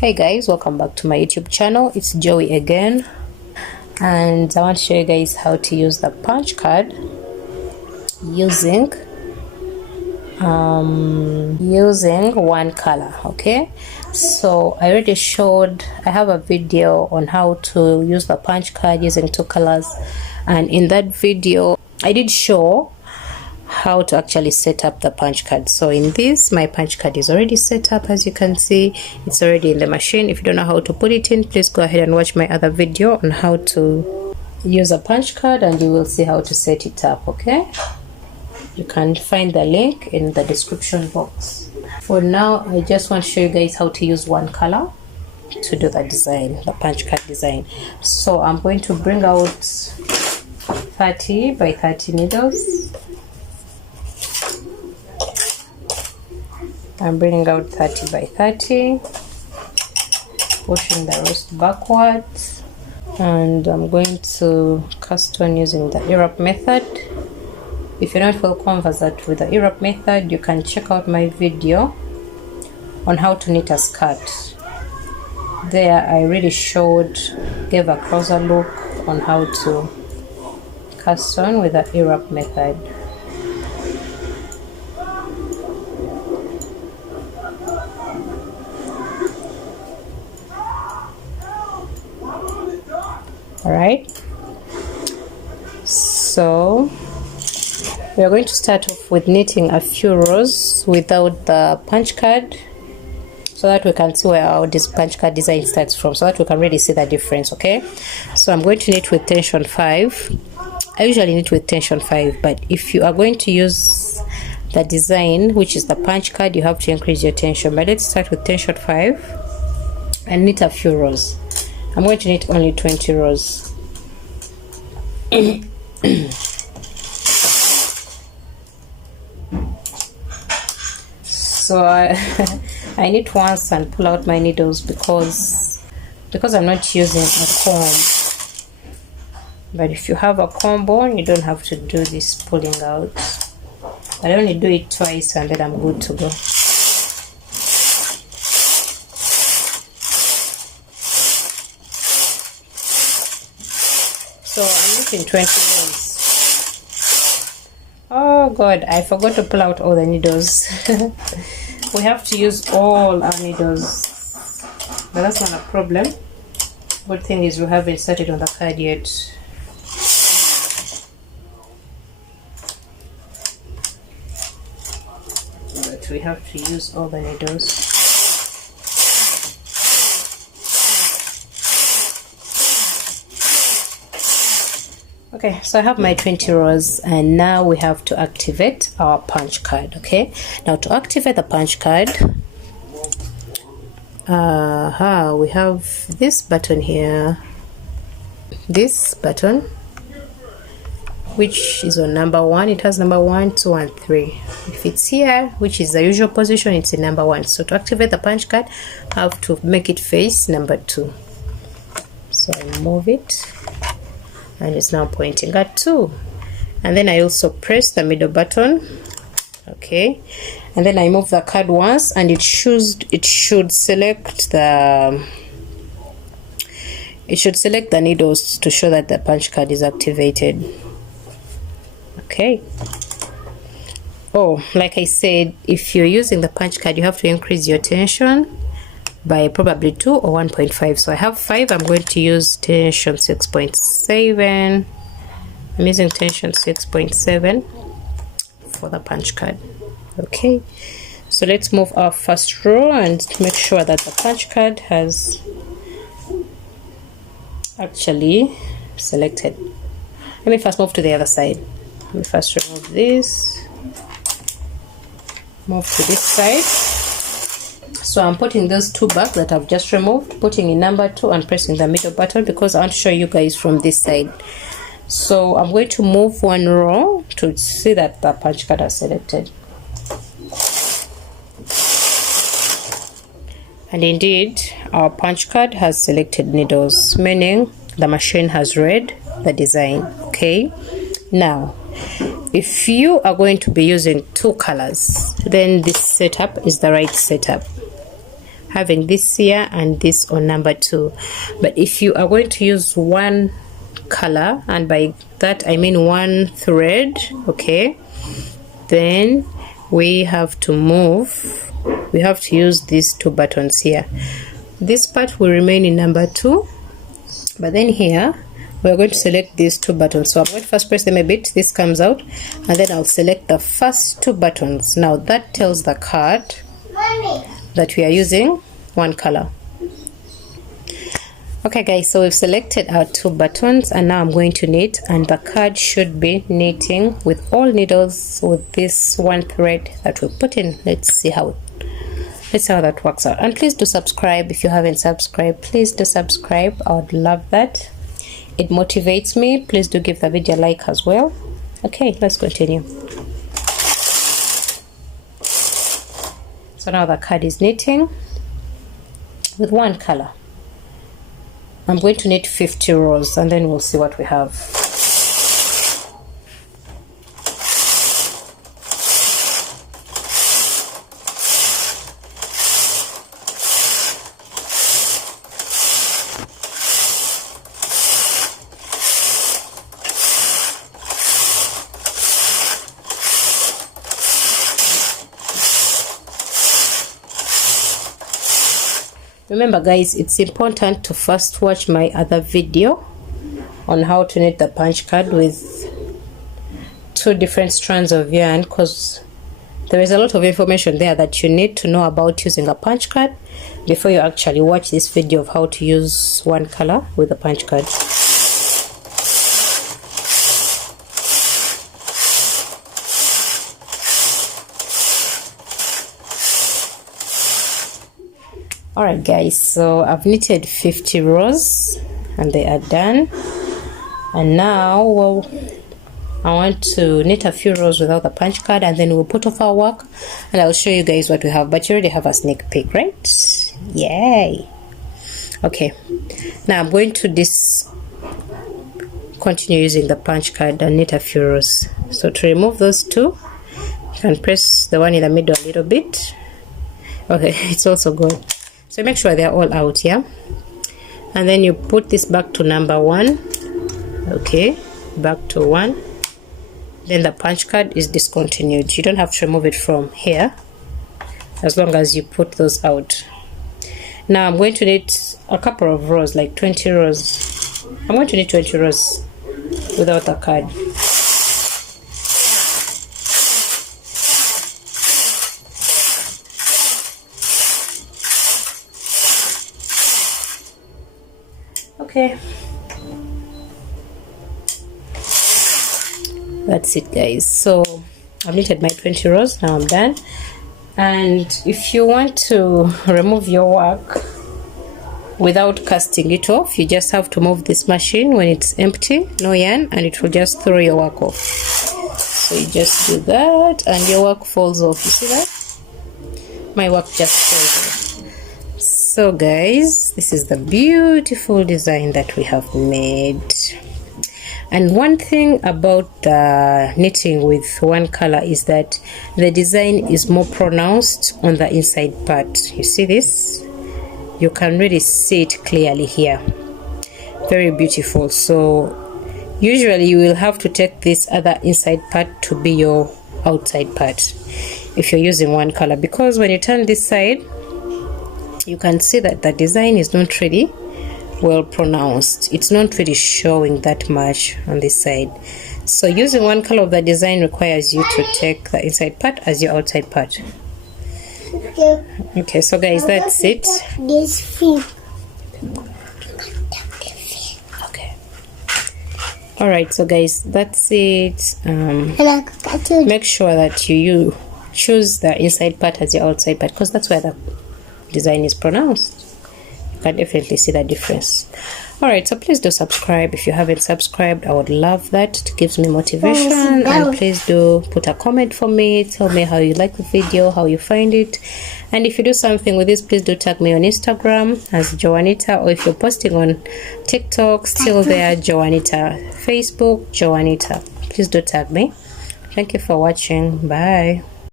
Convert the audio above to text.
Hey guys, welcome back to my YouTube channel. It's Joey again, and I want to show you guys how to use the punch card using one color. Okay, so I already showed, I have a video on how to use the punch card using two colors, and in that video I did show how to actually set up the punch card. So in this, my punch card is already set up. As you can see, it's already in the machine. If you don't know how to put it in, please go ahead and watch my other video on how to use a punch card, and you will see how to set it up. Okay, you can find the link in the description box. For now, I just want to show you guys how to use one color to do the design, the punch card design. So I'm going to bring out 30 by 30 needles. I'm bringing out 30 by 30, pushing the wrist backwards, and I'm going to cast on using the Europe method. If you don't feel conversant with the Europe method, you can check out my video on how to knit a skirt. There I really gave a closer look on how to cast on with the Europe method. Alright, so we are going to start off with knitting a few rows without the punch card, so that we can see where this punch card design starts from, so that we can really see the difference. Okay, so I'm going to knit with tension 5. I usually knit with tension 5, but if you are going to use the design, which is the punch card, you have to increase your tension. But let's start with tension 5 and knit a few rows. I'm going to knit only 20 rows. So I knit once and pull out my needles because I'm not using a comb. But if you have a comb on, you don't have to do this pulling out. I only do it twice and then I'm good to go. So I'm knitting 20 rows. Oh god, I forgot to pull out all the needles. We have to use all our needles, but that's not a problem. Good thing is we haven't started on the card yet. But we have to use all the needles. Okay, so I have my 20 rows, and now we have to activate our punch card. Okay, now to activate the punch card, we have this button here, this button, which is on number 1. It has number 1, 2 and 3. If it's here, which is the usual position, it's in number 1. So to activate the punch card, I have to make it face number 2. So I move it, and it's now pointing at 2. And then I also press the middle button. Okay, and then I move the card once, and it should select the needles to show that the punch card is activated. Okay, oh, like I said, if you're using the punch card, you have to increase your tension by probably 2 or 1.5. So I have 5. I'm going to use tension 6.7. I'm using tension 6.7 for the punch card. Okay, so let's move our first row and make sure that the punch card has actually selected. Let me first move to the other side. Let me first remove this, move to this side. So I'm putting those 2 back that I've just removed, putting in number 2 and pressing the middle button because I want to show you guys from this side. So I'm going to move 1 row to see that the punch card is selected. And indeed, our punch card has selected needles, meaning the machine has read the design. Okay, now if you are going to be using 2 colors, then this setup is the right setup. having this here and this on number 2. But if you are going to use one color, and by that I mean one thread, okay, then we have to use these 2 buttons here. This part will remain in number 2, but then here we're going to select these 2 buttons. So I'm going to first press them a bit, this comes out, and then I'll select the first 2 buttons. Now that tells the card that we are using one color. Okay guys, so we've selected our 2 buttons, and now I'm going to knit, and the card should be knitting with all needles with this one thread that we put in. Let's see how that works out. And please do subscribe if you haven't subscribed. Please do subscribe, I would love that. It motivates me. Please do give the video a like as well. Okay, let's continue. So now the card is knitting with one color. I'm going to knit 50 rows, and then we'll see what we have. Remember guys, it's important to first watch my other video on how to knit the punch card with 2 different strands of yarn, because there is a lot of information there that you need to know about using a punch card before you actually watch this video of how to use one color with a punch card. Alright guys, so I've knitted 50 rows and they are done, and now I want to knit a few rows without the punch card, and then we'll put off our work and I'll show you guys what we have. But you already have a sneak peek, right? Yay! Okay, now I'm going to continue using the punch card and knit a few rows. So to remove those 2, you can press the one in the middle a little bit. Okay, it's also good. So make sure they're all out, yeah? And then you put this back to number 1. Okay, back to 1. Then the punch card is discontinued. You don't have to remove it from here as long as you put those out. Now I'm going to knit a couple of rows, like 20 rows. I'm going to knit 20 rows without the card. Okay, that's it guys. So I've knitted my 20 rows. Now I'm done. And if you want to remove your work without casting it off, you just have to move this machine when it's empty, no yarn, and it will just throw your work off. So you just do that and your work falls off. You see that? My work just falls off. So guys, this is the beautiful design that we have made. And one thing about knitting with one color is that the design is more pronounced on the inside part. You see this? You can really see it clearly here. Very beautiful. So usually you will have to take this other inside part to be your outside part if you're using one color, because when you turn this side, you can see that the design is not really well pronounced. It's not really showing that much on this side. So using one color of the design requires you to take the inside part as your outside part. Okay, so guys, that's it. Okay. Alright, so guys, that's it. Make sure that you choose the inside part as your outside part, because that's where the design is pronounced. You can definitely see the difference. Alright, so please do subscribe if you haven't subscribed. I would love that. It gives me motivation. And please do put a comment for me. Tell me how you like the video, how you find it. And if you do something with this, please do tag me on Instagram as Joanita, or if you're posting on TikTok, still there, Joanita. Facebook, Joanita. Please do tag me. Thank you for watching. Bye.